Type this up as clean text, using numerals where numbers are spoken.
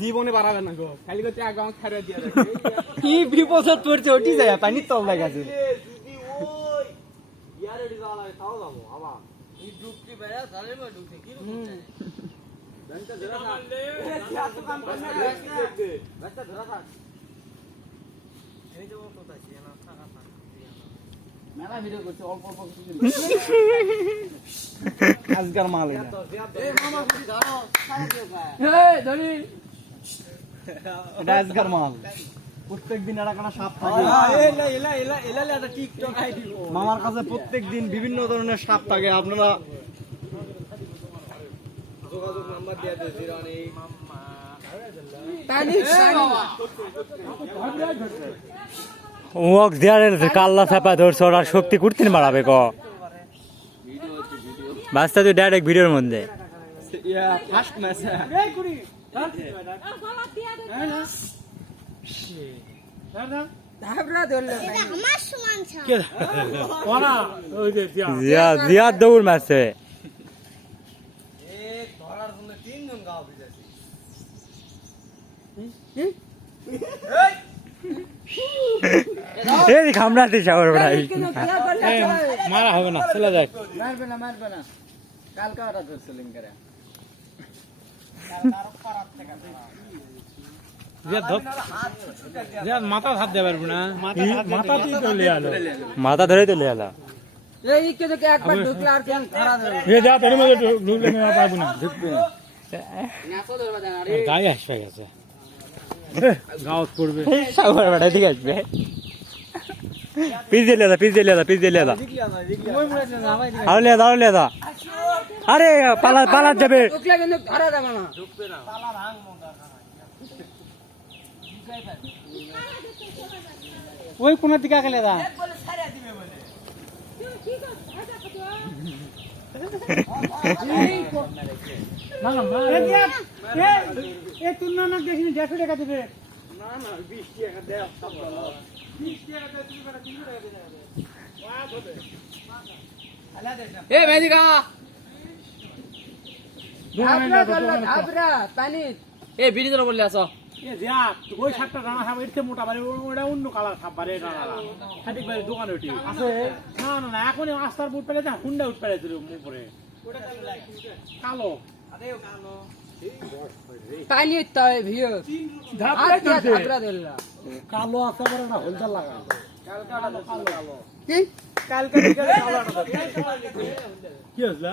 জীবনে বাড়াবে না গো, খালি করতে আগে আমাকে ছাড়িয়ে দিয়ে কি বিপদ পড়ছে ওটি যায় পানির তল দেখাছে মেলা ভিডিও করছে অল্প অল্প আজকার মাল এটা আজকার মাল প্রত্যেকদিন এলাকাটা সাপ থাকে মামার কাছে প্রত্যেকদিন বিভিন্ন ধরনের সাপ থাকে আপনারা যোগাযোগ নাম্বার দিয়ে ওক দেয়ারে কাল্লা চাপা ধরছ ওরা শক্তি কুর্তিন মারাবে ক বাস্তা তুই ডাইরেক্ট ভিডিওর মধ্যে ফার্স্ট ম্যাচ জিয়াদ দৌড় মারছে এই খামড়াতে যাওয়ার ভাই মারা হবে না, চলে যায়। মারবে না কালকে ওরা ধরছিলেন করে মাথা হাত দেবে পারবো না, মাথাতেই চলে আলো, মাথা ধরে চলে এলা এই কে দেখে একবার ঢুকলে আর কেন খারাপ হবে ঢুকলে পারবো না, ঢুকবে গায়ে আসবে গেছে গাঁত পড়বে সাগর বেটা ঠিক আসবে পিস দিয়ে লেদা আর লেদা আরে পালা যাবে ঢুকলে কিন্তু ধরা যাবে না ওই কোন দিকে গেলে দা দেখিনি 150 টাকা দেবে না 20 টাকা দেয় 20 টাকা দেয় তুমি বেটা 300 টাকা দেবে এ মেদিকা আবরা পানি এ বিড়ি ধরে বললে আসো এ যা ওই সাতটা রানা খাবে এর থেকে মোটা বারে ওটা অন্য কালার খাব বারে রানা সঠিক বারে দোকানে উঠি আছে না এখন আস্তার বুট পেলে যা হুন্ডা উঠ পেলে উপরে ওটা কালো আরে কালো পানি তয় ভিউ আবরা ধরলা কালো আছে বড় না হলদা লাগা কালকাটা কালো কি কালকে কালো কি হলো